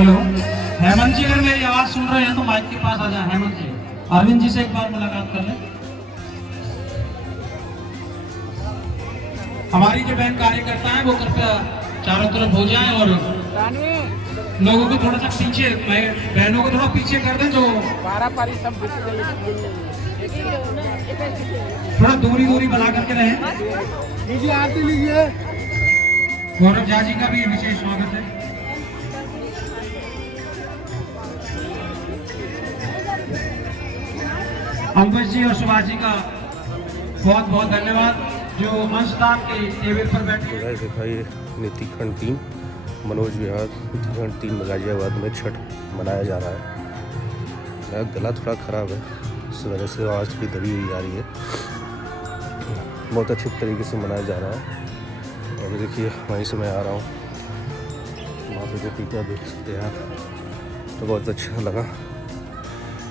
Hello Hemant जी, अगर मेरी आवाज सुन रहे हैं तो माइक के पास आ जाए। हेमंत जी, अरविंद जी से एक बार मुलाकात कर लें। हमारी जो बहन कार्यकर्ता है वो कृपया चारों तरफ हो जाएं और लोगों को थोड़ा सा पीछे, बहनों को थोड़ा पीछे कर दें, जो थोड़ा दूरी दूरी बना करके रहें। लीजिए, आरती लीजिए। गौरव झा जी का भी विशेष स्वागत है। अंकुश जी और सुभाष जी का बहुत बहुत धन्यवाद, जो मंचदान के टेबल पर बैठे। दिखाइए नीति खंड 3 मनोज विहार नीति खंड 3 गाजियाबाद में छठ मनाया जा रहा है। मेरा गला थोड़ा ख़राब है, इस वजह से आवाज़ थोड़ी दबी हुई आ रही है। बहुत अच्छे तरीके से मनाया जा रहा है। और देखिए वहीं से मैं आ रहा हूँ, वहाँ पे जो पिक्चर देख सकते हैं आप, तो बहुत अच्छा लगा।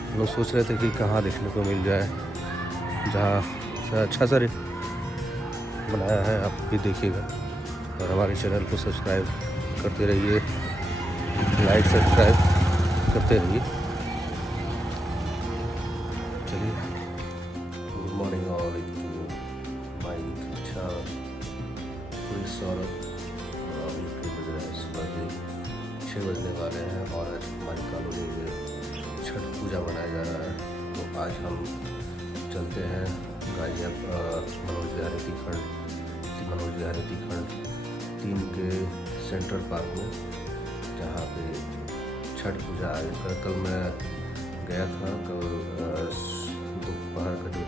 लोग सोच रहे थे कि कहाँ देखने को मिल जाए जहाँ अच्छा सा बनाया है, आप भी देखिएगा। और हमारे चैनल को सब्सक्राइब करते रहिए, लाइक सब्सक्राइब करते रहिए। चलिए, गुड मॉर्निंग ऑल। माई अच्छा पूरी सौरभ अभी के बज रहे हैं सुबह के 6 बजने वाले हैं और हमारी कॉलोनी में छठ पूजा मनाया जा रहा है। तो आज हम चलते हैं मनोज विहार नीति खंड 3 के सेंट्रल पार्क में, जहाँ पे छठ पूजा आयोजित कर। कल मैं गया था, कल दोपहर का जो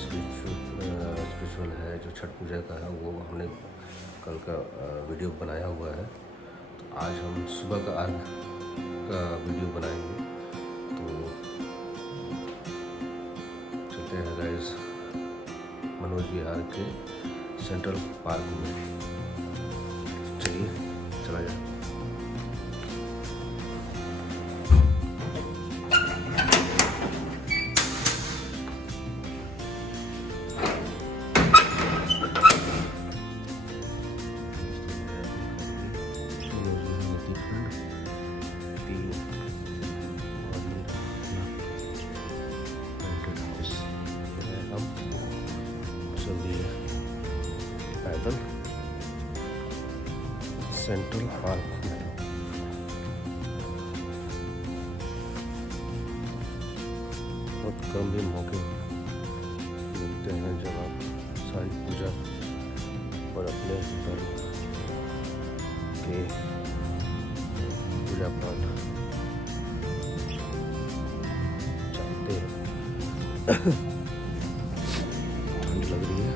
स्पिरिचुअल है जो छठ पूजा का है, वो हमने कल का वीडियो बनाया हुआ है। तो आज हम सुबह का का वीडियो बनाएंगे। तो चलते हैं गाइस मनोज विहार के सेंट्रल पार्क में। चलिए चला जाए। पैदल सेंट्रल पार्क में बहुत कम ही मौके मिलते हैं जब आप सारी पूजा और अपने धर्म के पूजा पाठ चाहते हैं। ठंड लग रही है,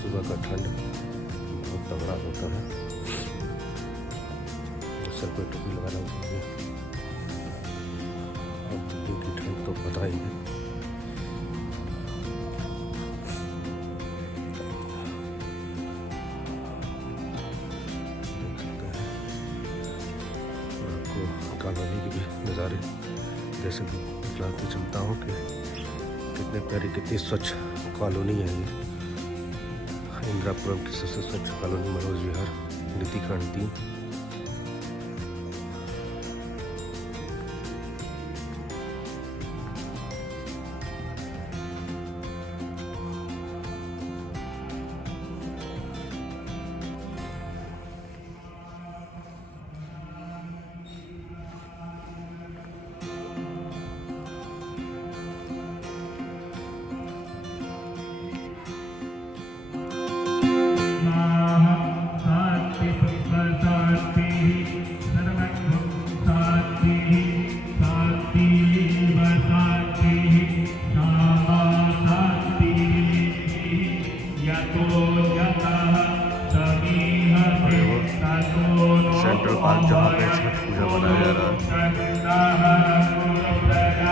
सुबह का ठंड बहुत तगड़ा होता है। सर पर टोपी लगाना चाहिए, और दिल्ली की ठंड तो पता ही है। देख सकते हैं, और आपको कॉलोनी के भी नज़ारे जैसे दिखलाते चलता हूँ कि कितने प्यारी, कितनी स्वच्छ कॉलोनी है ये। इंदिरापुरम की सबसे स्वच्छ कॉलोनी मनोज विहार नीति खंड 3। सेंट्रल पार्क जहाँ पे छठ पूजा मनाया जा रहा है,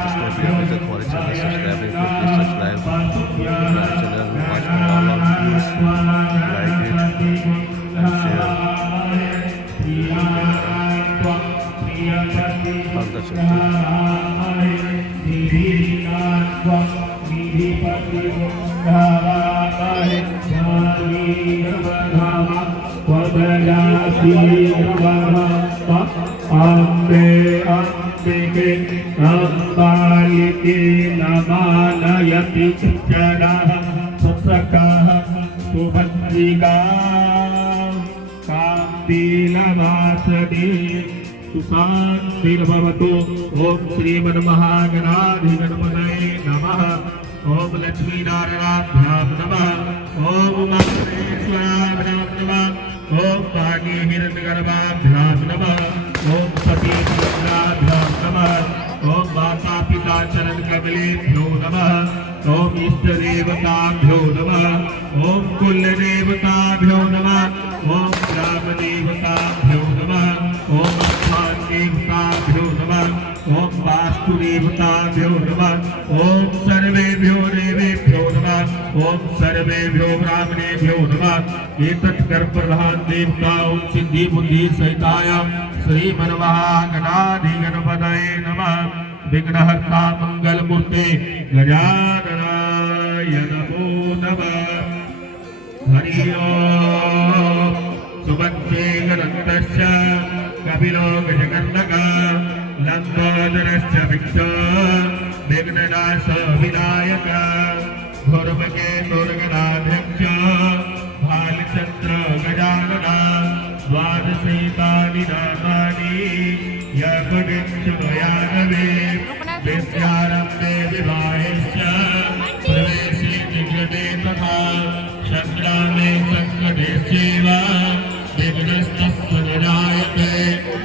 जिसने भी अभी तक हमारे चैनल सब्सक्राइब नहीं किया, प्लीज सब्सक्राइब हमारे channel, watch all our videos, like it and share. अंदर चलते हैं। अम्बे अम्बिके अम्बालिके नमालयति जनः सत्सकाः सुभद्रिका कान्तिलवासदे सुशान्तिर्भवतु। ओम श्रीमन्महागणाधिगणपतये नमः। ओम लक्ष्मीनारायणाभ्यां नमः। ओम उमामहेश्वराभ्यां नमः। ओम वाणीहिरण्यगर्भाभ्यां नमः। ओम सतीभद्राभ्यां नमः। ओम माता पिता चरण कमलेभ्यो नमः। ओम इष्ट देवताभ्यो नमः। ओम कुल देवताभ्यो नमः। ओम ग्राम देवताभ्यो नमः। ओम स्थान देवताभ्यो नमः। ओम वास्तु देवताभ्यो नमः। ओम सर्वेभ्यो देवेभ्यो नमः। ओम सर्वेभ्यो ब्राह्मणेभ्यो नमः। एतत् गर्भप्रधान देवता ओम सिद्धि बुद्धि सहिताय श्रीमन्महागणाधिगणपतये नमः। विघ्नहर्ता मंगलमूर्ते गजाननाय नमो नमः। हरि ओम। सुबन्ते गणन्तश्च कपिलो गजकर्णकः लम्बोदरश्च विष्णु विघ्ननाश विनायकः घोरमकेतुर्गणाध्यक्ष भालचन्द्र गजाननः द्वादशैतानि नामानि यज्ञविक्षुभयानवे विद्यारम्भे विवाहेश्च प्रवेशे निगृते तथा संग्रामे संकटेश्चैव विघ्नस्तस्य निजायते।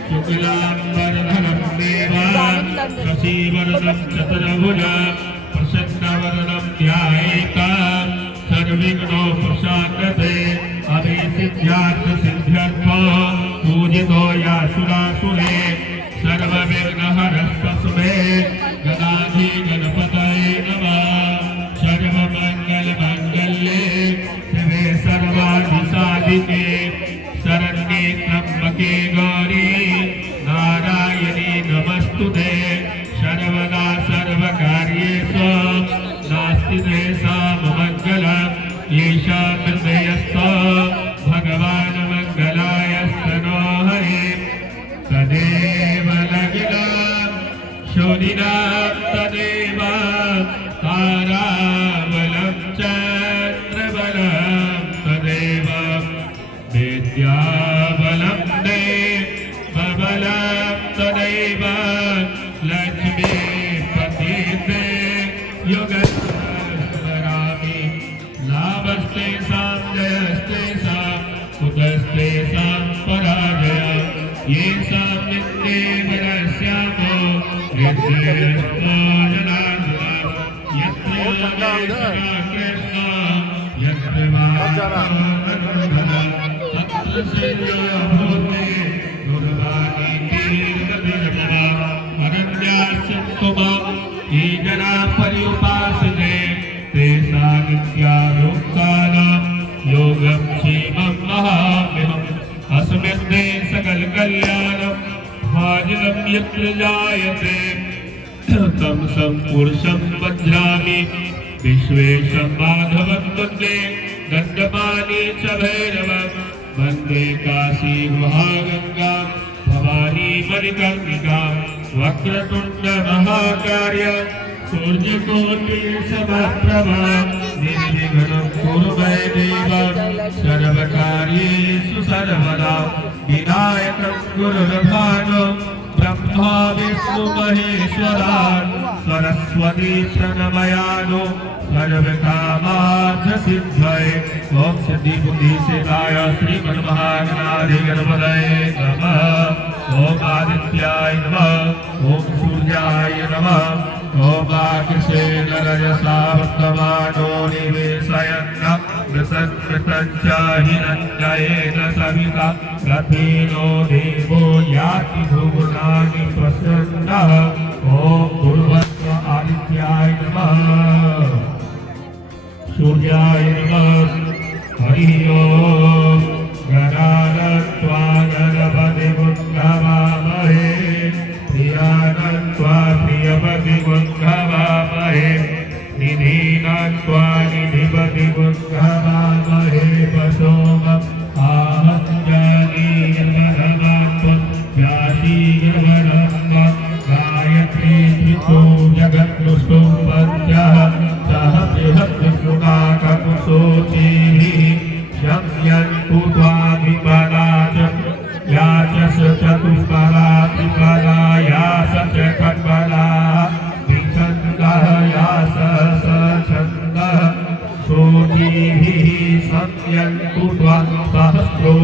शुक्लाम्बरधरं देव शशिवर्णं चतुर्भुजं प्रसन्नवदनं ध्यायेत् सर्वविघ्नोपशान्तये। अभिसिद्ध्यार्थसिद्ध्यर्थं पूजितो यासुरासुरे सर्वविघ्नहरस्तस्मै गणाधिगणपतये नमः। सर्वमङ्गलमाङ्गल्ये शिवे सर्वार्थसाधिके शरण्ये त्र्यम्बके गौरी नारायणी नमस्तुते। सर्वदा सर्वकार्येषु नास्ति देशाममङ्गलम् येषां हृदयस्थो भगवान् मङ्गलायस्तनो हरे। तदेव लग्ना शोधिना तदेव ताराबलं चन्द्रबलं तदेव विद्याबलं देवबलं तदैव लक्ष्मीपतिते युगस्मरामि। लाभस्तेषां जयस्तेषां कुतस्तेषां पराजय येषां नित्ये वरस्यामो निर्देशो जनार्दनः। यत्र कृष्ण यत्र वासुदेवः तत्र श्रीरामोऽस्मि दुर्वाणी तीर्थविजयः। अनन्यासत्त्वम् ये जना पर्युपासते तेषां नित्यारोक्तानां योगं क्षेमं महाम्यहम्। अस्मिन्ने सकलकल्याणं भाजनं यत्र जायते तं सम्पुरुषं वज्रामि। विश्वेशं माधवं वन्दे दण्डपाणि च भैरवं वन्दे काशी महागङ्गां भवानी मणिकर्णिकां। वक्रतुण्ड महाकार्य सूर्यकोटिसमप्रभा निर्विघ्नं कुरु मे देव सर्वकार्येषु सर्वदा। विनायकं गुरुर्भानु ब्रह्मा विष्णु महेश्वरा सरस्वती प्रणमयानो सर्वकामार्थसिद्धये। ओम सिद्धि बुद्धि सिद्धाय श्रीमन्महागणाधिगणपतये नमः। ओम आदित्याय नमः। ओम सूर्याय नमः। ओम आकाशेन रजसा वर्तमानो निवेशयन् मृतं च हिरण्येन सविता रथेनो देवो याति भुवनानि प्रसन्नः। ओम पूर्वस्व आदित्याय नमः। सूर्याय नमः। हरि ओम। गणानत्वा गणपतिमुद्भवामहे प्रियानत्वा प्रियपतिमुद्भवामहे निधीनात्वा निधिपतिमुद्भवामहे पशोम आहञ्जनीर्मघवात्वा चतुष्पाला त्रिपाला या सचखण्डला विच्छन्दः या सछन्दः सोतिभिः संयन्तु त्वं सहस्रो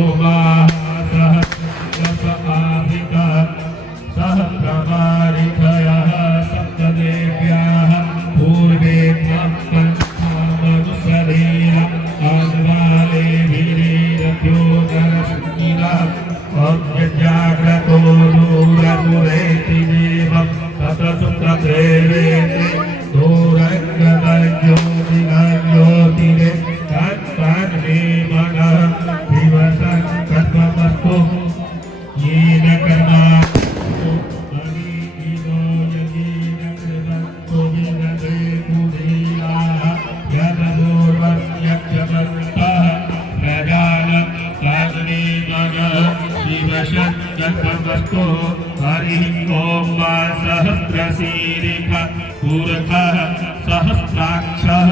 सहस्रपाभितः सहस्रमारिधयः सप्तदेव्याः पूर्वे मनुष्यरेण आद्वाले वीरेरभ्यो नरसिंहिनः अव्यजाग्रतो दूरमुरेति देवं ततसुप्रदेवेति दूरङ्गज्योतिरे तत्तन्मे मनः दिवसं कर्ममस्तु येन कर्मा वस्तु हरि ओम सहस्रशीरिख पूरखः सहस्राक्षः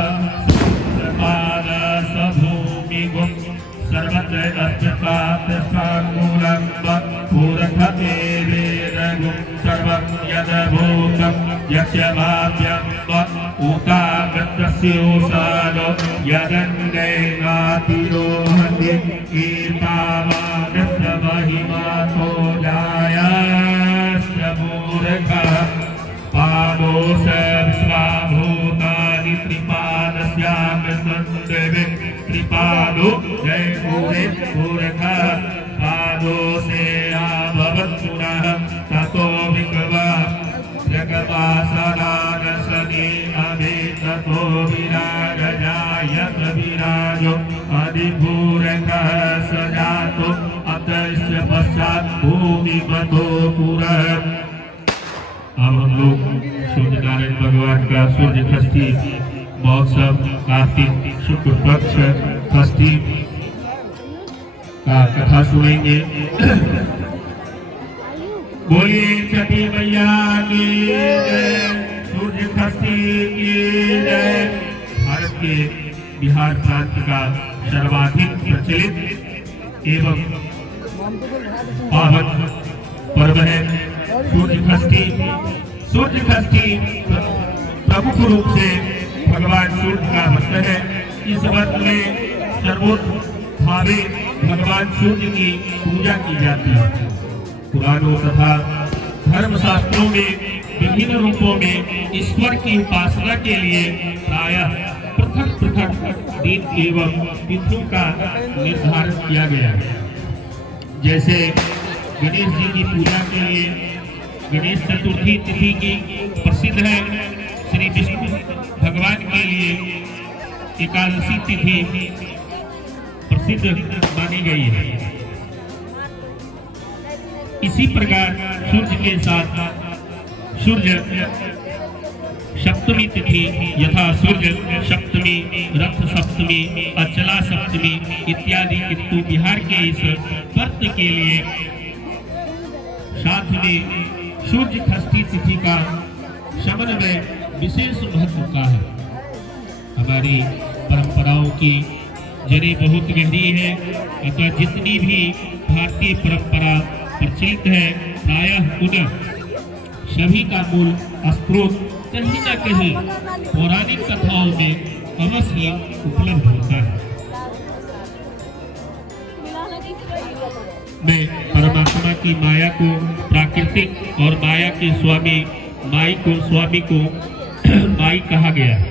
सहस्रपाद सभूमिगुं सर्वत्र अस्तित्वात्मूलं पूरख एवेदगुं सर्वं यदभूतं यस्य भाव्यं उतागतस्योसानो यदन्नेनातिरोहति कीर्तावानस्य महिमातो जायास्य मूर्खः पादोष विश्वाभूतानि त्रिपादस्यामि त्रिपादो जय भूरे मूर्खः पादोषे अभवत् पुनः ततो विक्रमः जगवासनानसने अभे ततो विराजजायत विराजो अधिभूरकः स जातो अतस्य पश्चात् भूमिमतो पुरः। अब हम लोग सूर्यनारायण भगवान का सूर्य षष्ठी महोत्सव कार्तिक शुक्ल पक्ष षष्ठी का कथा सुनेंगे। बोलिए छठी मैया की जय, सूर्य षष्ठी की जय। भारत के बिहार प्रांत का सर्वाधिक प्रचलित एवं पावन पर्व है सूर्य षष्ठी। सूर्य षष्ठी प्रमुख रूप से भगवान सूर्य का व्रत है। इस व्रत में सर्वोत्भावे भगवान सूर्य की पूजा की जाती है। पुराणों तथा धर्मशास्त्रों में विभिन्न रूपों में ईश्वर की उपासना के लिए प्रायः पृथक पृथक दिन एवं तिथियों का निर्धारण किया गया है। जैसे गणेश जी की पूजा के लिए गणेश चतुर्थी तिथि की प्रसिद्ध है। श्री विष्णु भगवान के लिए एकादशी तिथि प्रसिद्ध मानी गई है। इसी प्रकार सूर्य के साथ सूर्य सप्तमी तिथि यथा सूर्य सप्तमी, रथ सप्तमी, अचला सप्तमी इत्यादि किंतु बिहार के इस व्रत के लिए साथ में सूर्य षष्ठी तिथि का समन्वय विशेष महत्व का है। हमारी परंपराओं की जड़ी बहुत गहरी है, अतः जितनी भी भारतीय परंपरा प्रचलित है प्रायः उन सभी का मूल स्रोत कहीं न कहीं पौराणिक कथाओं में अवश्य उपलब्ध होता है। मैं परमात्मा की माया को प्राकृतिक और माया के स्वामी माई को माई कहा गया है।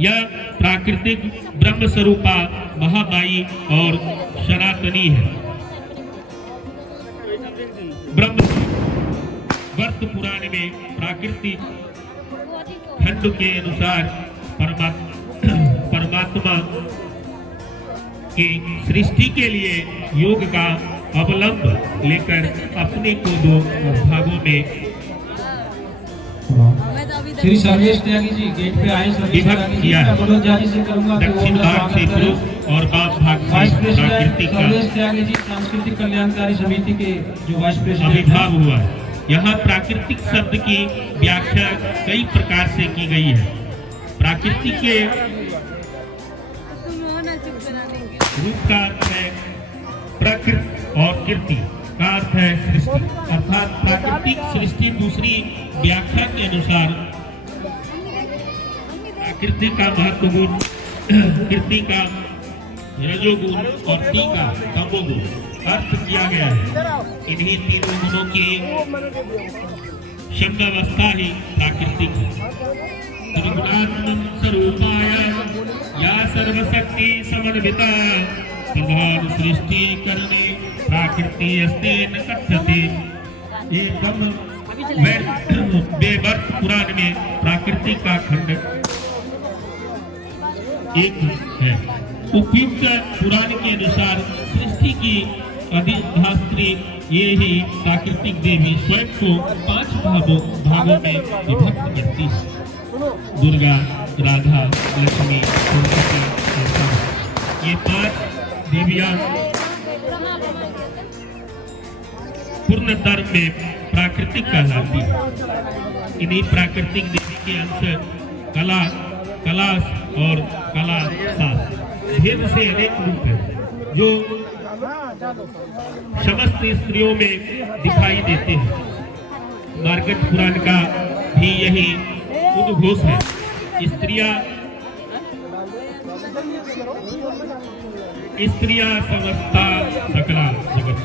यह प्राकृतिक ब्रह्म स्वरूपा महामाई और सनातनी है। ब्रह्म वर्त पुराण में प्राकृतिक खंड के अनुसार परमात्मा की सृष्टि के लिए योग का अवलंब लेकर अपने को दो भागों में श्री सर्वेश त्यागी जी गेट पे आए। विभक्त किया है। दक्षिण भाग से पुरुष और वाम भाग से प्राकृतिक सर्वेश त्यागी जी सांस्कृतिक कल्याणकारी समिति के जो वाइस प्रेसिडेंट आविर्भाव हुआ है। यहाँ प्राकृतिक शब्द की व्याख्या कई प्रकार से की गई है। प्राकृतिक के रूप का अर्थ है प्रकृति और कीर्ति। का अर्थ है सृष्टि, अर्थात प्राकृतिक सृष्टि। दूसरी व्याख्या के अनुसार प्रकृति का महत्व गुण, कृति का रजोगुण और ती का तमोगुण अर्थ किया गया है। इन्हीं तीनों गुणों की शब्दावस्था ही प्राकृतिक है। त्रिगुणात्मक स्वरूपाय या सर्वशक्ति समन्विता प्रधान सृष्टि करने प्राकृति अस्तेन कथ्यते। एकदम वेदव्रत पुराण में प्राकृतिक का खंड एक है। उपयुक्त पुराण के अनुसार सृष्टि की अधिष्ठात्री ये ही प्राकृतिक देवी स्वयं को 5 भागों में विभक्त करती है। दुर्गा, राधा, लक्ष्मी, सरस्वती, ये 5 देवियां पूर्ण धर्म में प्राकृतिक कहलाती है। इन्हीं प्राकृतिक देवी के अंश कला, कलाश और कला शास्त्र भेद से अनेक रूप है जो समस्त स्त्रियों में दिखाई देते हैं। मार्कंड पुराण का भी यही उद्घोष है। स्त्रियां समस्ता सकला जगत।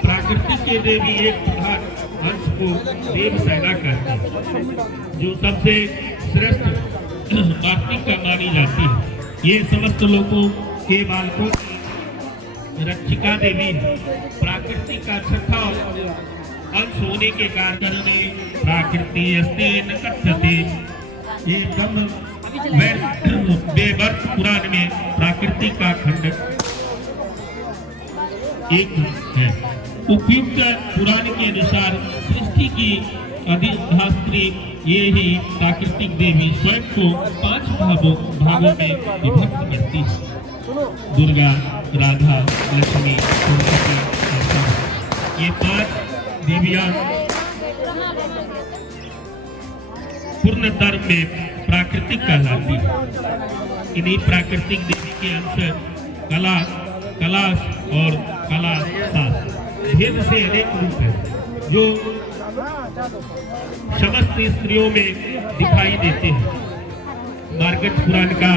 प्राकृतिक के देवी एक प्रधान अंश को देव सेना कहते हैं जो सबसे श्रेष्ठ कार्तिक का मानी जाती है। ये समस्त लोगों के बालकों की रक्षिका देवी है। प्राकृतिक का छठा अंश होने के कारण प्राकृति अस्तेन कथ्यते। ये ब्रह्म वेदव्रत पुराण में प्राकृतिक का खंड एक है। उपयुक्त पुराण के अनुसार सृष्टि की अधिष्ठात्री ये ही प्राकृतिक देवी स्वयं को 5 भागों में विभक्त करती है। दुर्गा, राधा, लक्ष्मी, सरस्वती, ये 5 देवियां पूर्ण धर्म में प्राकृतिक कहलाती है। इन्हीं प्राकृतिक देवी के अंश कला, कलाश और कला शास्त्र भेद से अनेक रूप है जो समस्त स्त्रियों में दिखाई देते हैं। मार्कंड पुराण का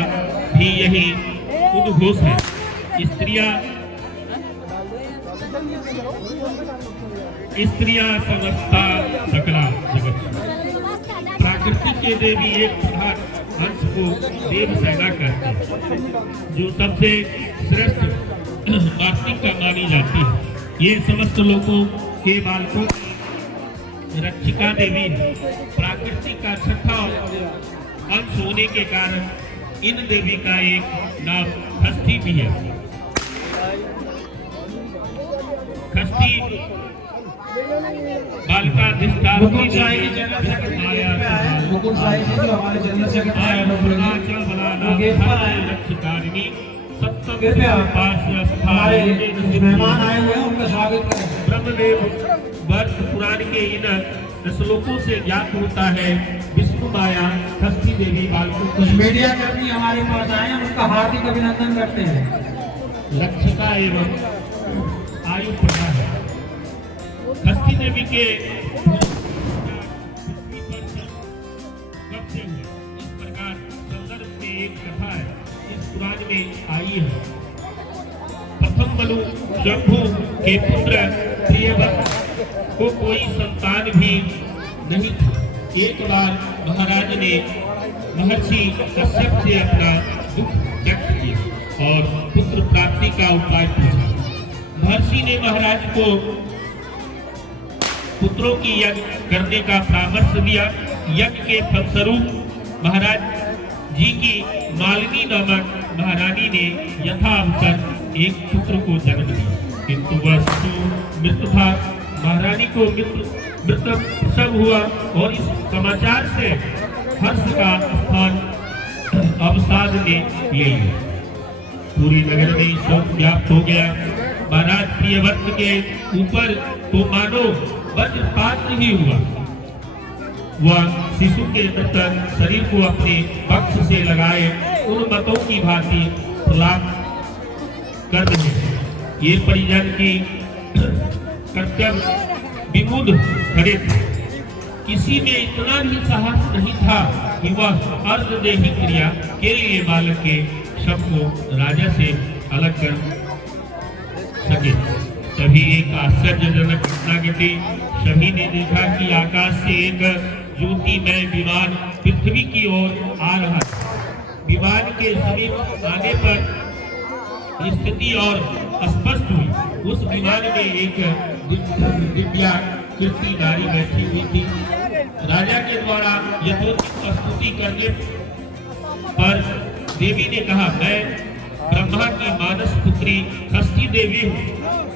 भी यही उद्घोष है। स्त्रियां समस्ता सकला जगत। प्राकृतिक के देवी एक प्रधान अंश को देव सेना कहते हैं जो सबसे श्रेष्ठ कार्तिक का मानी जाती है। ये समस्त लोगों के बालकों की रक्षिका देवी है। प्राकृतिक का छठा अंश होने के कारण इन देवी का एक नाम खष्टी भी है। खष्टी बालिका मुकुंद साई जी जनरल सेक्रेटरी पे आए। मुकुंद साई जी जो हमारे जनरल सेक्रेटरी आए हमारे मेहमान आए हुए हैं, उनका स्वागत करें। ब्रह्मदेव वर्ष पुराण के इन श्लोकों से ज्ञात होता है विष्णु माया खष्टी देवी बालकों। कुछ मीडिया कर्मी हमारे पास आए हैं, उनका हार्दिक अभिनंदन करते हैं। रक्षिता एवं आयु प्रदा है। खष्टी देवी के इस प्रकार संदर्भ में एक कथा है इस पुराण में आई है। प्रथम बलु शंभु के पुत्र प्रियव्रत को कोई संतान भी नहीं थी। एक बार महाराज ने महर्षि कश्यप से अपना दुख व्यक्त किया और पुत्र प्राप्ति का उपाय पूछा। महर्षि ने महाराज को पुत्रों की यज्ञ करने का परामर्श दिया। यज्ञ के फलस्वरूप महाराज जी की मालिनी नामक महारानी ने यथावसर एक पुत्र को जन्म दिया, किंतु वह मृत था। महारानी को मृत प्रसव हुआ और इस समाचार से हर्ष का स्थान अवसाद ने ले लिया। पूरी नगर में शोक व्याप्त हो गया। महाराज प्रियव्रत के ऊपर तो मानो वज्रपात ही हुआ। वह शिशु के मृत शरीर को अपने पक्ष से लगाए उन मतों की भांति फलाप कर रहे। ये परिजन की कर्तव्य विमुद खड़े थे। किसी में इतना भी साहस नहीं था कि वह अर्धदेही क्रिया के लिए बालक के शव को राजा से अलग कर सके। तभी एक आश्चर्यजनक घटना घटी। सभी ने देखा कि आकाश से एक ज्योतिमय विमान पृथ्वी की ओर आ रहा है। विमान के समीप आने पर स्थिति और स्पष्ट हुई। उस विमान में एक दिव्या कीर्ति नारी बैठी हुई थी। राजा के द्वारा यथोचित स्तुति करने पर देवी ने कहा, मैं ब्रह्मा की मानस पुत्री हस्ती देवी हूँ।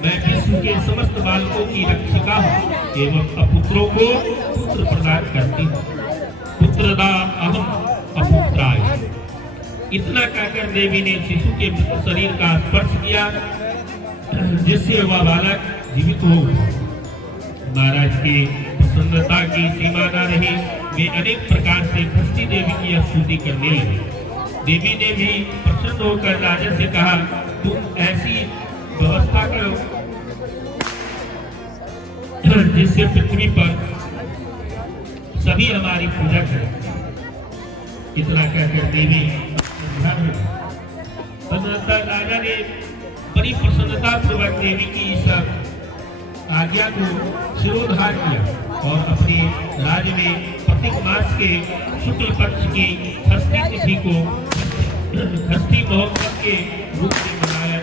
मैं विश्व के समस्त बालकों की रक्षिका हूँ एवं अपुत्रों को पुत्र प्रदान करती हूँ। पुत्रदा अहम अपुत्राय। इतना कहकर देवी ने शिशु के शरीर का स्पर्श किया, जिससे वह बालक जीवित हो। महाराज की प्रसन्नता की सीमा न रही। वे अनेक प्रकार से हस्ती देवी की स्तुति करने लगे। देवी ने भी प्रसन्न होकर राजा से कहा, तुम ऐसी व्यवस्था करो जिससे पृथ्वी पर सभी हमारी पूजा करें। इतना कहकर देवी तदनंतर राजा ने बड़ी प्रसन्नता पूर्वक देवी की इस आज्ञा को शिरोधार्य किया और अपने राज्य में प्रत्येक मास के शुक्ल पक्ष की षष्ठी तिथि को षष्ठी महोत्सव के रूप में मनाया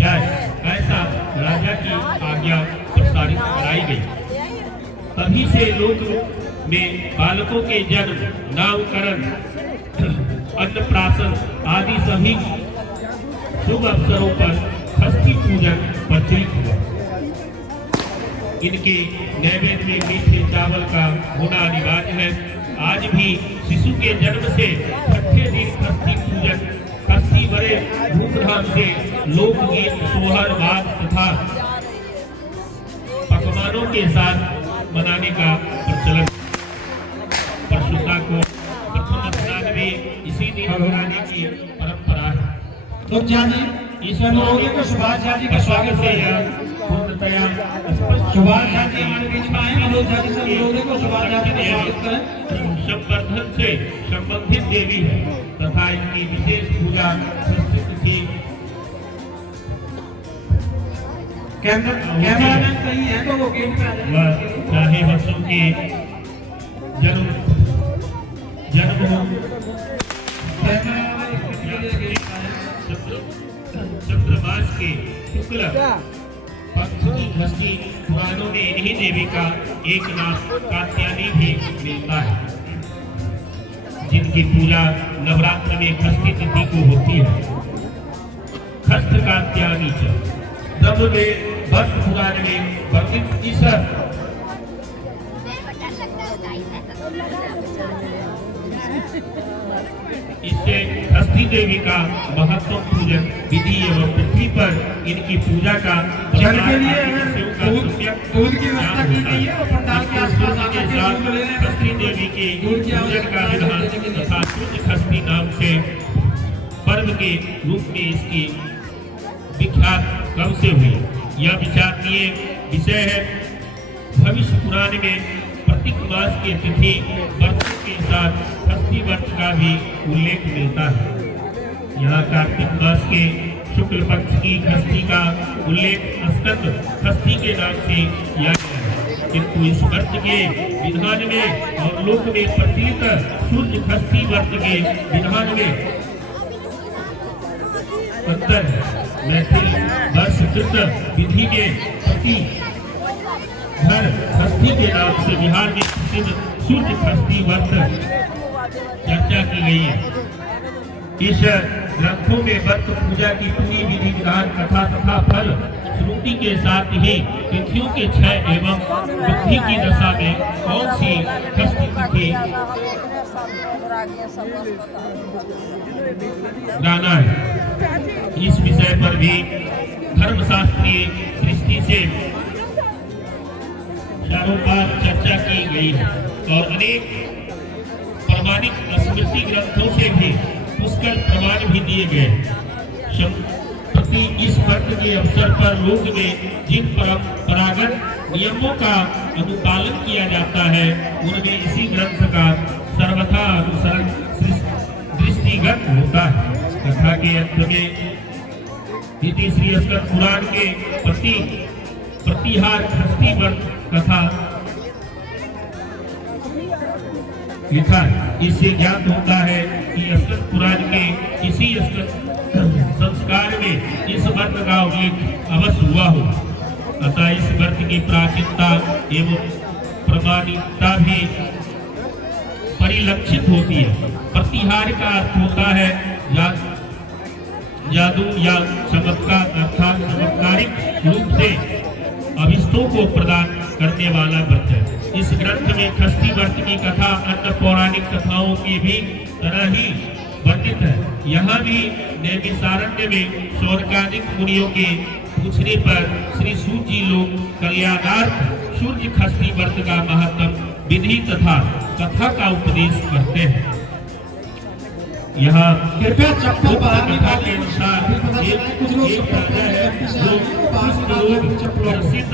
जाए, ऐसा राजा की आज्ञा प्रसारित कराई गई। तभी से लोक में बालकों के जन्म, नामकरण, अन्नप्राशन आदि सभी शुभ अवसरों पर षष्ठी पूजन प्रचलित हुआ। इनके नैवेद्य में मीठे चावल का होना अनिवार्य है। आज भी शिशु के जन्म से छठे दिन षष्ठी पूजन षष्ठी बड़े धूमधाम से लोकगीत, सोहर, वाद तथा पकवानों के साथ मनाने का प्रचलन। परशुता को प्रथम स्नान में इसी दिन मनाने की परंपरा है। तो जी इस अनुरोधी को सुभाष झा जी का स्वागत से है। पूर्णतया सुभाष झा जी हमारे बीच में आए। मनोज झा जी से अनुरोधी को सुभाष झा जी का स्वागत करें। संवर्धन से संबंधित देवी है तथा इनकी विशेष पूजा संस्कृत की। कैमरामैन कहीं है तो वो गेट पे आ जाए। वह चाहे बच्चों के जन्म हो चंद्रमास के शुक्ल पक्ष की षष्ठी पुराणों में इन्हीं देवी का एक नाम कात्यायनी भी मिलता है, जिनकी पूजा नवरात्र में षष्ठी तिथि को होती है। खस्त कात्यायनी ब्रह्म में भक्त पुराण में वर्णित इस इससे षष्ठी देवी का महत्व पूजन विधि एवं पृथ्वी पर इनकी पूजा का जल के लिए दूध की व्यवस्था की गई है और पंडाल के आसपास आकर के दूध ले रहे हैं। षष्ठी देवी के पूजन का विधान तथा शुद्ध षष्ठी नाम से पर्व के रूप में इसकी विख्यात कब से हुई, यह विचारणीय विषय है। भविष्य पुराण में प्रत्येक मास की तिथि वर्ष के साथ षष्ठी वर्ष का भी उल्लेख मिलता है। यहाँ कार्तिक मास के शुक्ल पक्ष की षष्ठी का उल्लेख स्कंद षष्ठी के नाम से किया गया है, किंतु इस वर्ष के विधान में और लोक में प्रचलित सूर्य षष्ठी वर्ष के विधान में अंतर है। मैथिल वर्ष विधि में प्रति घर षष्ठी के नाम से बिहार में प्रसिद्ध सूर्य षष्ठी व्रत चर्चा की गई है। इस ग्रंथों में व्रत पूजा की पूरी विधि विधान कथा तथा फल श्रुति के साथ ही तिथियों के क्षय एवं वृद्धि की दशा में कौन सी षष्ठी तिथि गाना है, इस विषय पर भी धर्मशास्त्रीय दृष्टि से चारों बार चर्चा की गई है और अनेक प्रमाणिक स्मृति ग्रंथों से भी पुष्कल प्रमाण भी दिए गए। प्रति इस व्रत के अवसर पर लोक में जिन परंपरागत नियमों का अनुपालन किया जाता है उनमें इसी ग्रंथ का सर्वथा अनुसरण दृष्टिगत होता है। कथा के अंत में इति श्री स्कंद पुराण के प्रतिहार षष्ठी व्रत कथा लिखा। इससे ज्ञात होता है कि स्कंद पुराण के इसी संस्कार में इस व्रत का उल्लेख अवश्य हुआ हो। अतः इस व्रत की प्राचीनता एवं प्रमाणिकता भी परिलक्षित होती है। प्रतिहार का अर्थ होता है जादू या चमत्कार अर्थात चमत्कारिक रूप से अभिष्टों को प्रदान करने वाला व्रत है। इस ग्रंथ में षष्ठी व्रत की कथा अन्य पौराणिक कथाओं की भी तरह ही वर्णित है। यहाँ भी नैमिषारण्य में शौनकादिक मुनियों के पूछने पर श्री सूत जी लोग कल्याणार्थ सूर्य षष्ठी व्रत का महत्व विधि तथा कथा का उपदेश करते हैं। यहाँ कृपया चप्पल बाहर कथा के अनुसार एक राजा है जो प्रसिद्ध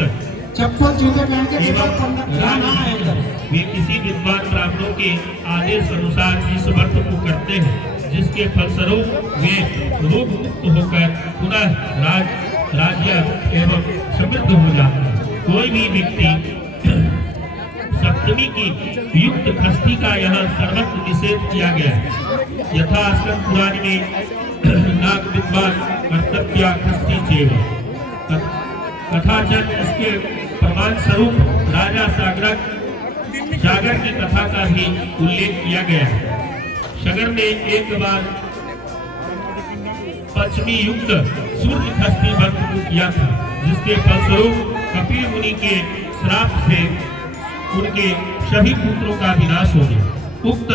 चप्पल जूते पहन के वे किसी विद्वान ब्राह्मणों के आदेश अनुसार इस व्रत को करते हैं, जिसके फलस्वरूप वे रोग मुक्त होकर पुनः राज्य एवं समृद्ध हो जाते हैं। कोई भी व्यक्ति सप्तमी की युक्त षष्ठी का यहाँ सर्वत्र निषेध किया गया है। यथा स्कंद पुराण में नाग विद्वान कर्तव्य षष्ठी चेव कथा चल इसके प्रमाण स्वरूप राजा सागर की कथा का भी उल्लेख किया गया है। सागर ने एक बार पंचमी युक्त सूर्य षष्ठी व्रत किया था, जिसके फलस्वरूप कपिल मुनि के श्राप से उनके सभी पुत्रों का विनाश हो गया। उक्त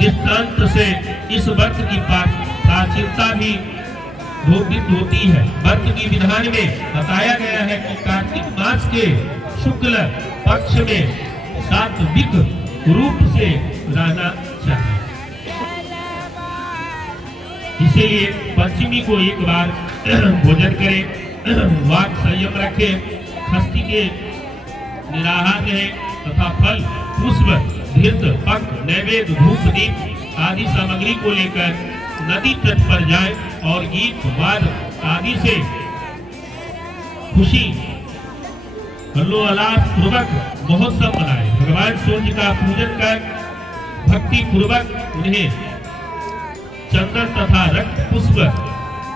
दृष्टांत से इस व्रत की प्राचीनता भी घोषित होती है। व्रत की विधान में बताया गया है कि कार्तिक मास के शुक्ल पक्ष में सात्विक रूप से रहना चाहिए। इसीलिए पंचमी को एक बार भोजन करें, वाक संयम रखें, षष्ठी के निराहार रहें तथा फल पुष्प धीर्थ पक नैवेद्य धूप दीप आदि सामग्री को लेकर नदी तट पर जाए और गीत वाद आदि से खुशी हल्लोल्लास पूर्वक महोत्सव मनाए। भगवान सूर्य का पूजन कर भक्ति पूर्वक उन्हें चंदन तथा रक्त पुष्प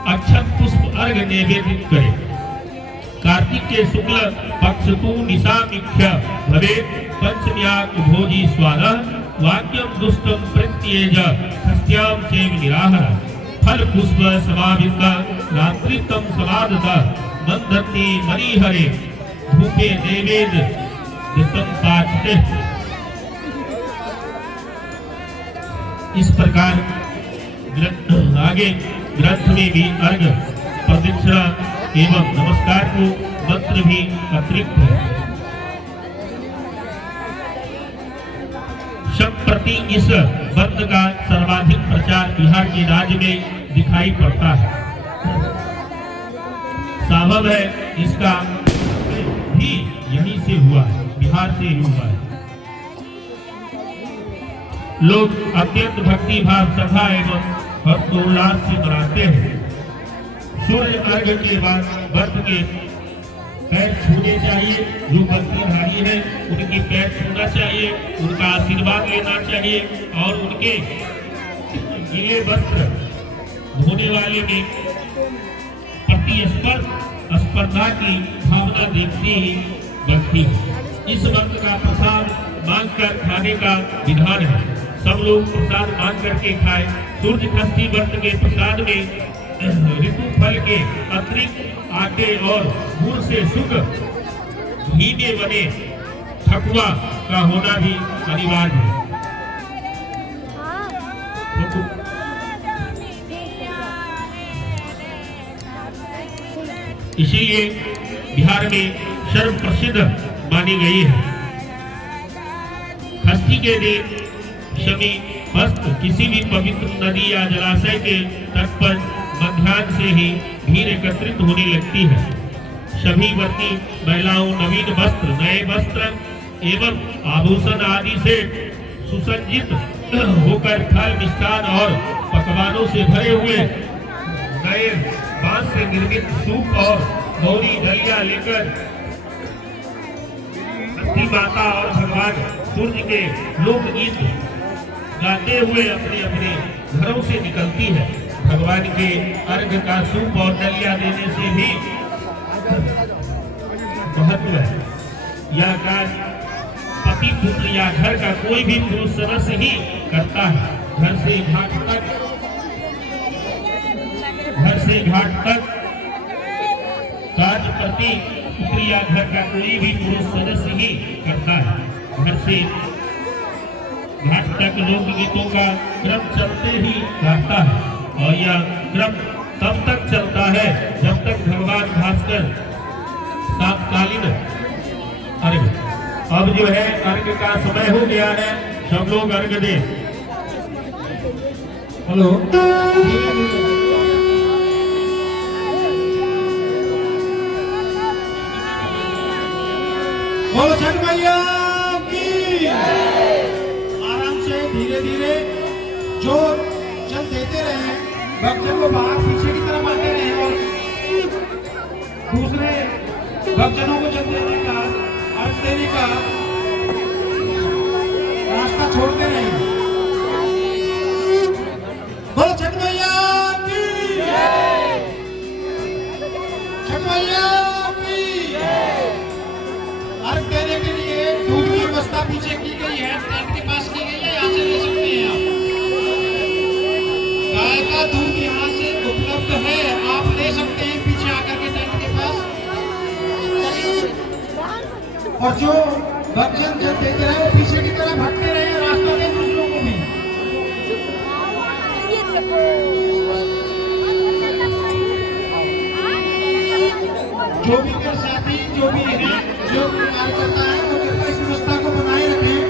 अक्षत पुष्प अर्घ निवेदित करे। कार्तिक के शुक्ल पक्ष तु निशामिख्य भवे पंचम्याक भोजी स्वाद वाक्यम दुष्टम प्रत्येज षष्ट्याम चैव निराहर फल पुष्प समावित रात्रितम समादत मंदन्ति मणिहरे धूपे नैवेद्य नितम पाठते। इस प्रकार आगे ग्रंथ में भी अर्घ प्रदक्षिणा एवं नमस्कार को मंत्र भी अतिरिक्त है। संप्रति इस व्रत का सर्वाधिक प्रचार बिहार के राज्य में दिखाई पड़ता है। संभव है इसका भी यहीं से हुआ है, बिहार से ही हुआ है। लोग अत्यंत भक्ति भाव श्रद्धा एवं हर्षोल्लास से मनाते हैं। सूर्य अर्घ के बाद व्रत के पैर छूने चाहिए। जो व्रतधारी है उनके पैर छूना चाहिए, उनका आशीर्वाद लेना चाहिए और उनके गीले वस्त्र धोने वाले में प्रतिस्पर्धा की भावना देखती ही बनती है। इस व्रत का प्रसाद मांगकर खाने का विधान है। सब लोग प्रसाद मांग करके खाए। सूर्य षष्ठी व्रत के प्रसाद में ऋतु फल के अतिरिक्त आटे और गुड़ से शुद्ध घी में बने ठकुआ का होना भी अनिवार्य है। इसीलिए बिहार में सर्व प्रसिद्ध मानी गई है। षष्ठी के दिन सभी भक्त किसी भी पवित्र नदी या जलाशय के तट पर मध्याह्न से ही भीड़ एकत्रित होने लगती है। सभी वर्ती महिलाओं नवीन वस्त्र, नए वस्त्र एवं आभूषण आदि से सुसज्जित होकर फल, मिष्ठान और पकवानों से भरे हुए नए बांस से निर्मित सूप और गौरी डलिया लेकर धरती माता और भगवान सूर्य के लोकगीत गाते हुए अपने अपने घरों से निकलती है। भगवान के अर्घ का सूप और डलिया देने से भी महत्व है। यह कार्य पति पुत्र या घर का कोई भी पुरुष सदस्य ही करता है। घर से घाट तक कार्य पति पुत्र या घर का कोई भी पुरुष सदस्य ही करता है। घर से घाट तक लोकगीतों का क्रम चलते ही रहता है और यह क्रम तब तक चलता है जब तक भगवान भास्कर सातकालीन अर्घ। अब जो है अर्घ का समय हो गया है, सब लोग अर्घ दें। हेलो, बोलो छठ मैया की। आराम से धीरे धीरे जो चल देते रहे, भक्तों को बाहर पीछे की तरफ आते रहे और दूसरे भक्तों को चल देने का, अर्घ देने का रास्ता छोड़ते रहे। बोलो छठ मैया की। छठ मैया की। अर्घ देने के लिए दूध की व्यवस्था पीछे की गई है, टेंट के पास की गई है, यहाँ से ले सकते हैं आप। गाय का दूध यहाँ से उपलब्ध है, आप ले सकते हैं पीछे आकर के टेंट के पास। और जो भक्तजन जब देते रहे वो पीछे की तरफ हटते रहे, रास्ता दें दूसरों को भी। जो भी मेरे साथी जो भी है, जो भी कार्यकर्ता है, वो कृपया इस व्यवस्था को बनाए रखें।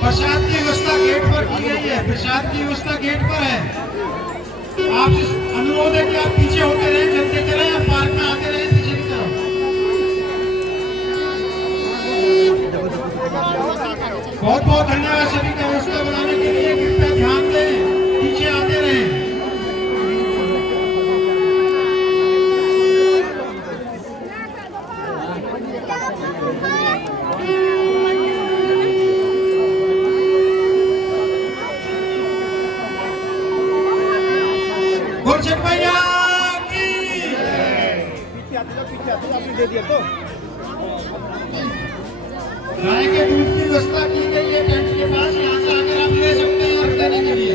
प्रसाद की व्यवस्था गेट पर की गई है, प्रसाद की व्यवस्था गेट पर है। आपसे अनुरोध है कि आप पीछे होते रहे, चलते चले या पार्क में आते रहे पीछे की तरफ। बहुत बहुत धन्यवाद सभी का व्यवस्था बनाने के लिए। कृपया ध्यान दें, पीछे आते रहे। छठ मैया की। पीछे आपने दे दिया तो गाय के दूध की व्यवस्था की गई है टेंट के पास, यहाँ से आकर आप ले सकते हैं अर्घ देने के लिए।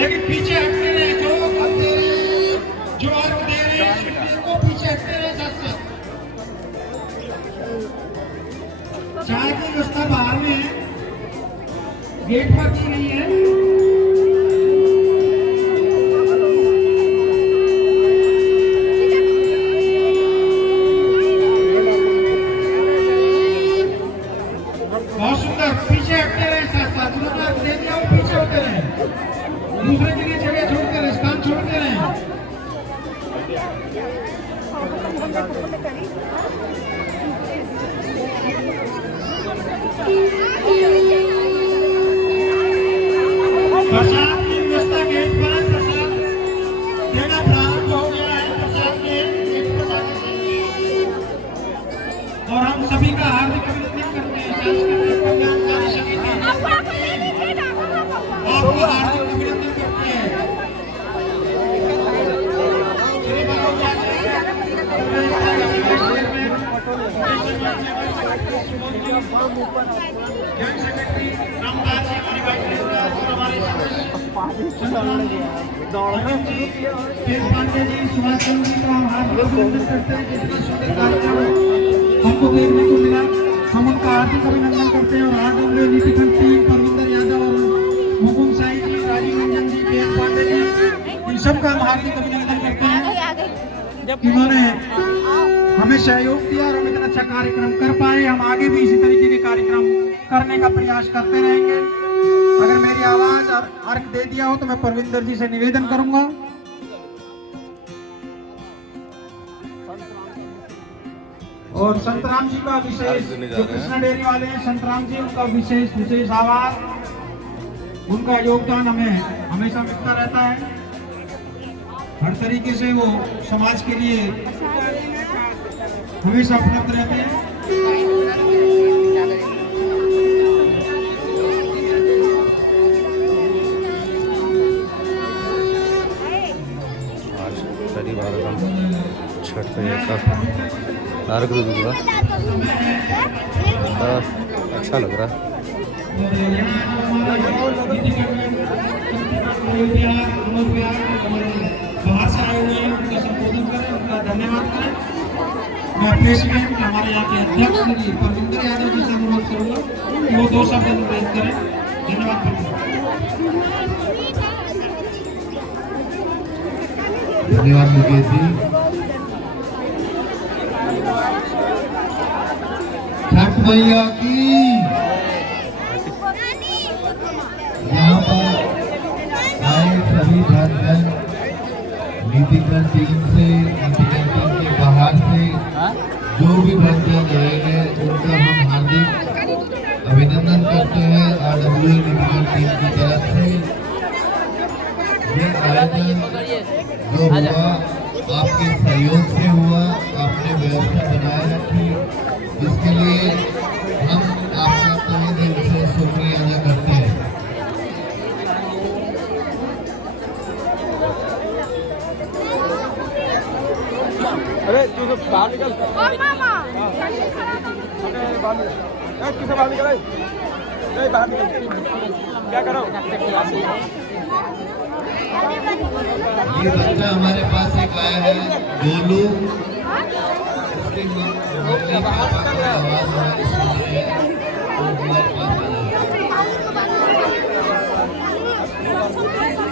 लेकिन पीछे हटते रहे, जो अर्घ दे रहे हैं, जो अर्घ दे रहे हैं वो पीछे हटते रहे साथ साथ। चाय की व्यवस्था बाहर में है, गेट पर की गई है। पीछे हटते रहे साथ साथ, दे दिया वो पीछे होते रहे, दूसरे के लिए जगह छोड़ते रहे, स्थान छोड़ते रहे। प्रसाद की व्यवस्था गेट पर, प्रसाद देना प्रारंभ हो गया है। प्रसाद के गेट पर आने से और हम सभी का हार्दिक अभिनंदन करते हैं। सांस्कृतिक कल्याणकारी समिति आपको हार्दिक अभिनंदन करते हैं। जन सेक्रेटरी रामदास जी हमारी बात हमारे पांडे जी, सुभाष चंद्र जी का हम हार्दिक अभिनंदन करते हैं। जितना सुंदर कार्यक्रम हमको देखने को मिला, हम उनका हार्दिक अभिनंदन करते हैं। और आगे नीति खंड टीम परविंदर यादव और मुकुंद साई जी, राजीव रंजन जी, पीएन पांडे जी, इन सबका हम हार्दिक अभिनंदन करते हैं। इन्होंने हमें सहयोग दिया और हम इतना अच्छा कार्यक्रम कर पाए। हम आगे भी इसी तरीके के कार्यक्रम करने का प्रयास करते रहेंगे। की आवाज और अर्घ दे दिया हो तो मैं परविंदर जी से निवेदन करूंगा। और संतराम जी का विशेष, जो कृष्णा डेयरी वाले हैं संतराम जी, उनका विशेष आवाज, उनका योगदान हमें हमेशा मिलता रहता है। हर तरीके से वो समाज के लिए हमेशा उपलब्ध रहते हैं। आज पहली बार हम छठ मैया का अर्घ दूंगा, अच्छा लग रहा है। बाहर से आए हुए हैं, उनका संबोधन करें, उनका धन्यवाद करें। मैं प्रेसिडेंट हमारे यहाँ के अध्यक्ष श्री परविंदर यादव जी से अनुरोध करूंगा कि वो 2 शब्द अनुरोध करें। धन्यवाद करूंगा। धन्यवाद मुकेश जी। छठ मैया की। यहाँ पर आए सभी धन नीतिकरण टीम से, नीतिकरण टीम के बाहर से जो भी भक्तजन रहेंगे उनका हम हार्दिक अभिनंदन करते हैं। RWA नीतिकरण टीम की तरफ से ये आयोजन जो हुआ आपके सहयोग से हुआ, आपने व्यवस्था बनाए रखी, इसके लिए हम आपका तहे दिल से शुक्रिया अदा करते हैं। अरे तू तो बाहर निकल। मामा किसे बाहर निकल? बाहर निकल, क्या करो? ये बच्चा हमारे पास एक आया है, गोलू। इसके मम्मी पापा का आवाज है, इसलिए वो हमारे पास आया है।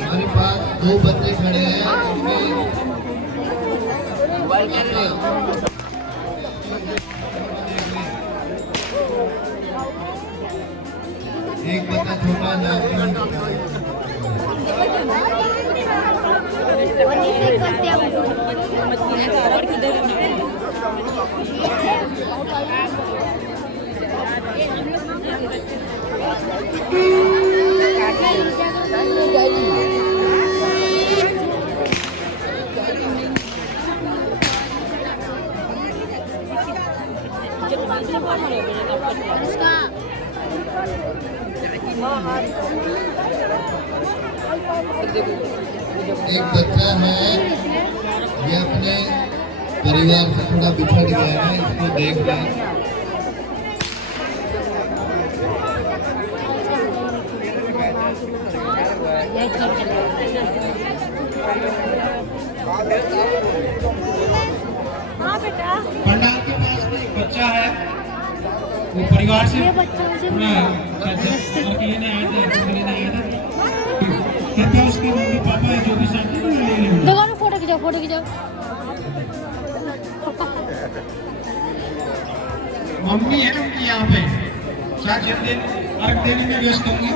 हमारे पास 2 बच्चे खड़े हैं, एक बच्चा छोटा एक बच्चा है, ये अपने परिवार से थोड़ा बिछड़ गया है, इसको देख रहे हैं। पंडाल के पास में एक बच्चा है, वो परिवार से कृपया उसके मम्मी पापा है जो भी साथ हैं, फोटो खिंचाओ। मम्मी है उनकी यहाँ पे, शायद अर्घ देने में व्यस्त होंगी।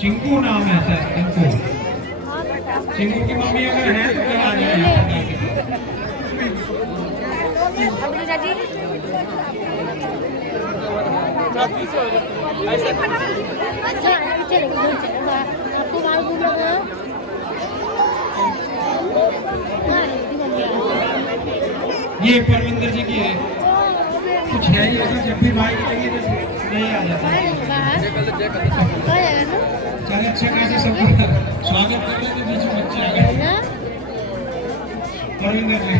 चिंकू नाम है सर, चिंकू की मम्मी अगर है तो क्या आ जाए। ये परविंदर जी की है, कुछ है ये ऐसा, जब भी भाई लगे तो नहीं आ जाता। चल अच्छे खासे सब स्वागत कर रहे थे, बीच में बच्चे आ गए। परविंदर जी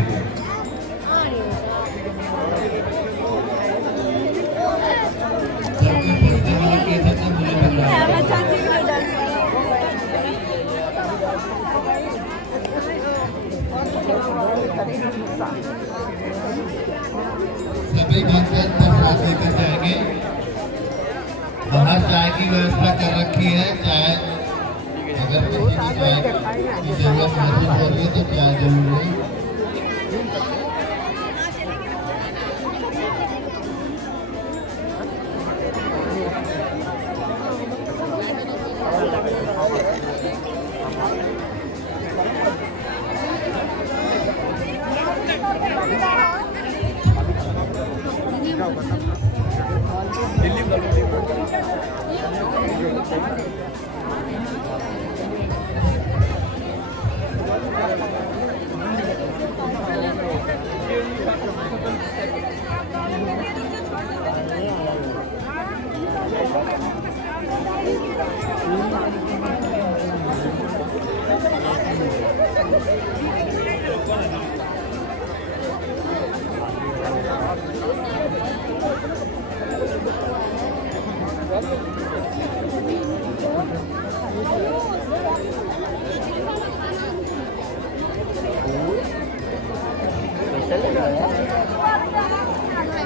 सभी भक्तजन प्रसाद लेकर जाएंगे। बाहर चाय की व्यवस्था कर रखी है, चाय अगर किसी की चाय की जरूरत महसूस हो रही है तो चाय जरूर है।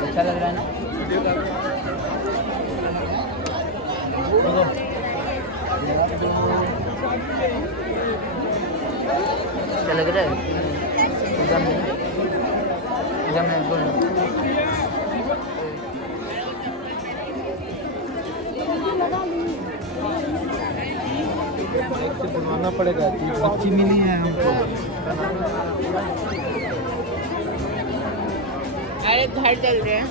अच्छा लग रहा है ना? अच्छा लग रहा है? एकदम है बोल। बनवाना पड़ेगा, अच्छी मिली है हमको। अरे घर चल रहे हैं।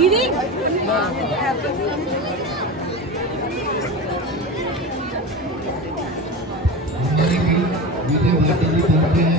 दीदी हमारी वीडियो भारती जी पहुंचे हैं।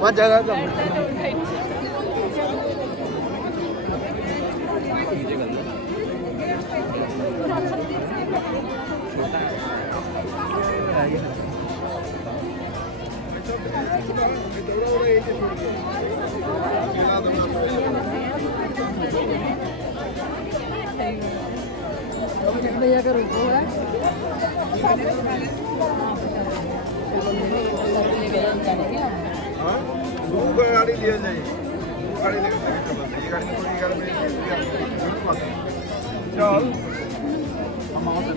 वहाँ जगह का भैया का रुको है गाड़ी दिया जाए, गाड़ी लेकर ये गाड़ी में कोई गाड़ी में चल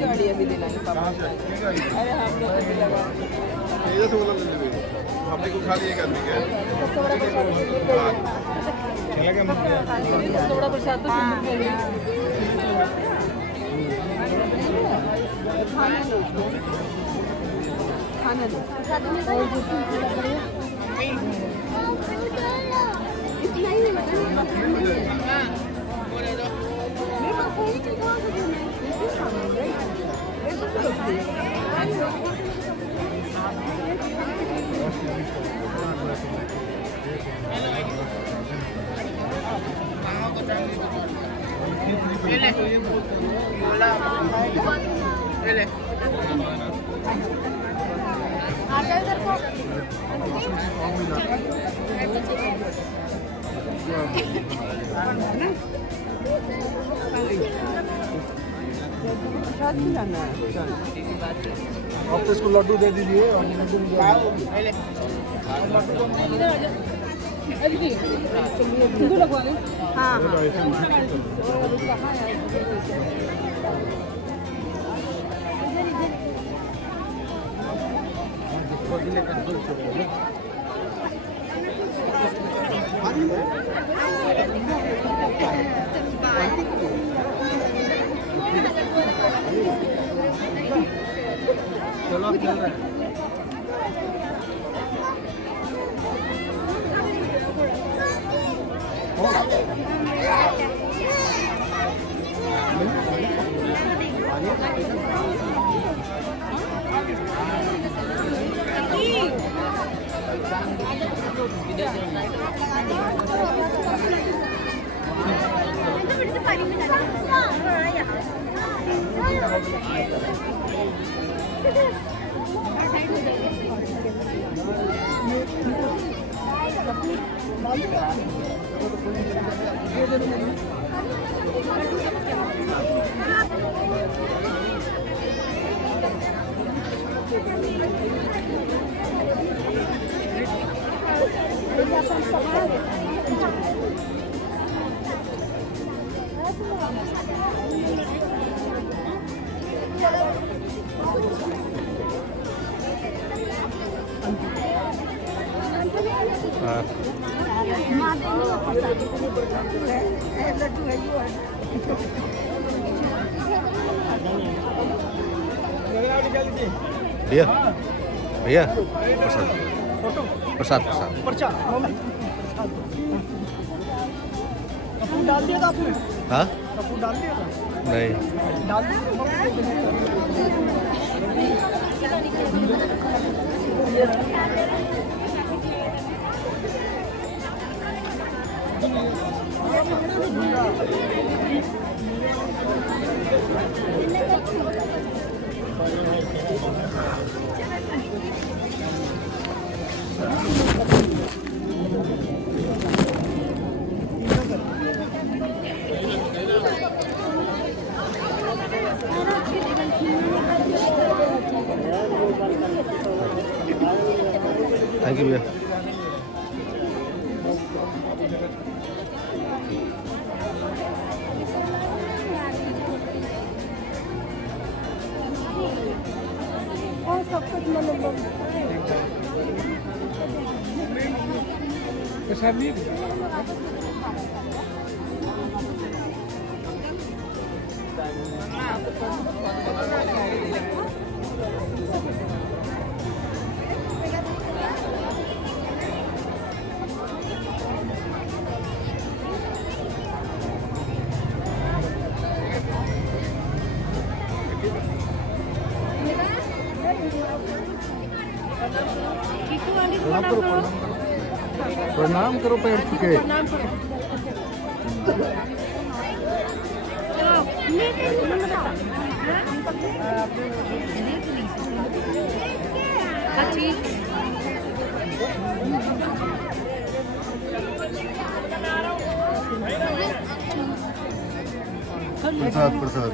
गाड़ी अभी दिलाएंगे पापा। कहाँ से ये गाड़ी अरे हम लोग भी लगा ये से बोला ले ले हमने को खा लिया करने के चलेगा मत थोड़ा प्रसाद तो खाना दो। आजा इधर को प्रसाद खिलाना है की बात है। अब तो इसको लड्डू दे दीजिए और लड्डू हिंदू लगवा दें। हाँ हाँ चलो आप चल रहे हैं। भैया भैया प्रसाद प्रसाद प्रसाद पर्चा कपूर डाल दिया था आपने? हाँ कपूर डाल दिया था? नहीं डाल दिया। थैंक यू भैया। प्रणाम करो पैर चुके। प्रसाद प्रसाद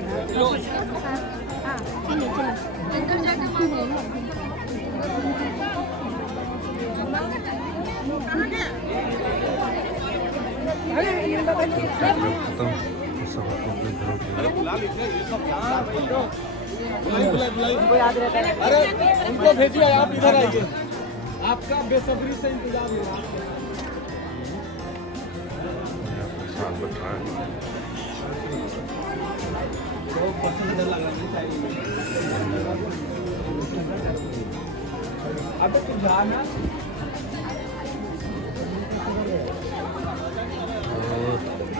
अरे उनको भेजिए, आप इधर आइए, आपका बेसब्री से इंतजार है। प्रसाद बट रहा है। अब तो जाना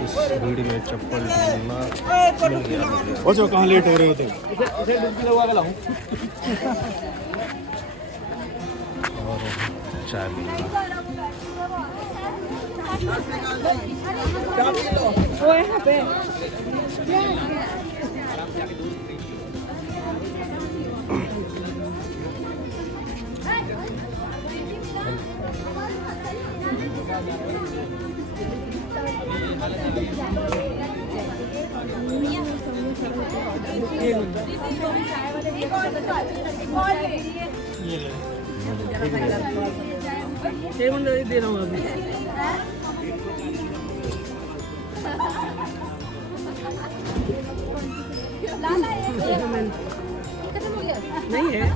इस भीड़ में चप्पल ढूंढना मिल गया मुझे। वो जो कहाँ लेट हो रहे होते इसे डुबकी लगवा के लाऊं। और चाय मिल गया। वो यहाँ पे एक मिनट दे रहा हूँ अभी। नहीं है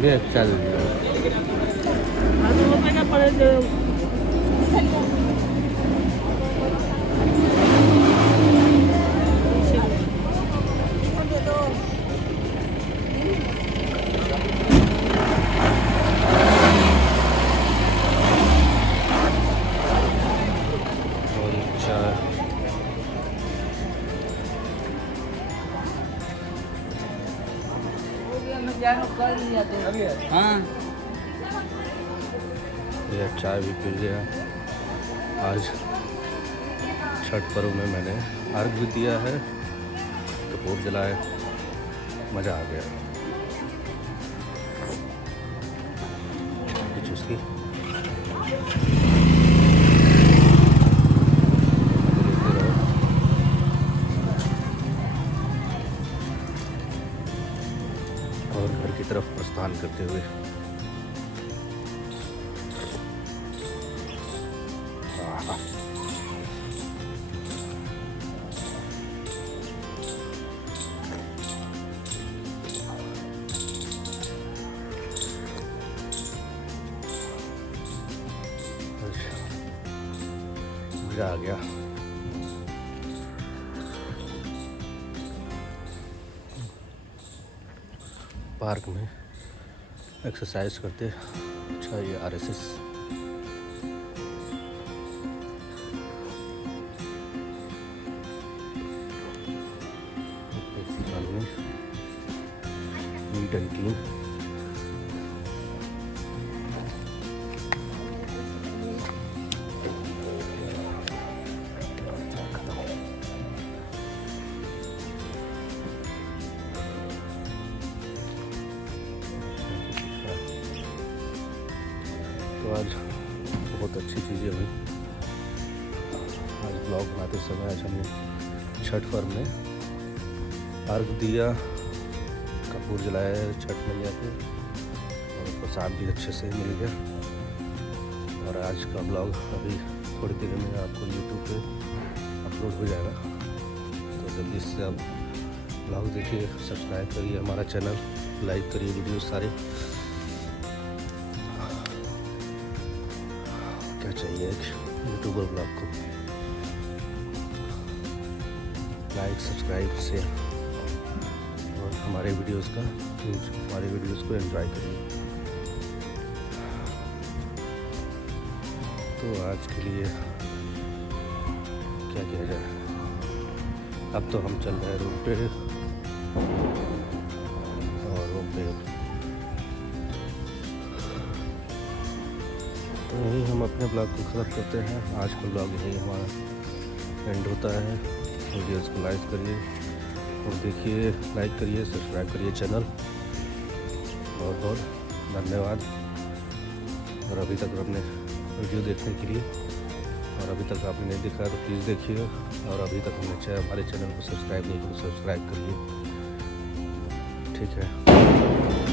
ये चल ₹1 का पड़े हाँ ये चाय भी पी लिया। आज छठ पर्व में मैंने अर्घ भी दिया है, कपूर जलाए, मज़ा आ गया। चुस्की और घर की तरफ प्रस्थान करते हुए मज़ा आ गया। पार्क में एक्सरसाइज करते। अच्छा ये RSS colony neat and clean. तो आज बहुत अच्छी चीज़ें हुई। आज ब्लॉग बनाते समय आज हमने छठ पर्व में अर्घ दिया, कपूर जलाया छठ मैया के, और प्रसाद भी अच्छे से मिल गया। और आज का ब्लॉग अभी थोड़ी देर में आपको यूट्यूब पे अपलोड हो जाएगा, तो जल्दी से आप ब्लॉग देखिए, सब्सक्राइब करिए हमारा चैनल, लाइक करिए वीडियो सारे। क्या चाहिए एक यूट्यूबर ब्लॉग को, लाइक सब्सक्राइब शेयर, और हमारे वीडियोस को एंजॉय करिए। तो आज के लिए क्या किया जाए। अब तो हम चल रहे हैं रूम पे और रूम पे तो यही हम अपने ब्लॉग को ख़त्म करते हैं। आज का ब्लॉग यही हमारा एंड होता है। वीडियोज़ को लाइक करिए और देखिए, लाइक करिए, सब्सक्राइब करिए चैनल। बहुत बहुत धन्यवाद। और अभी तक आपने वीडियो देखने के लिए, और अभी तक आपने नहीं देखा तो प्लीज़ देखिए। और अभी तक हमने हमारे चैनल को सब्सक्राइब नहीं किया तो सब्सक्राइब करिए। ठीक है।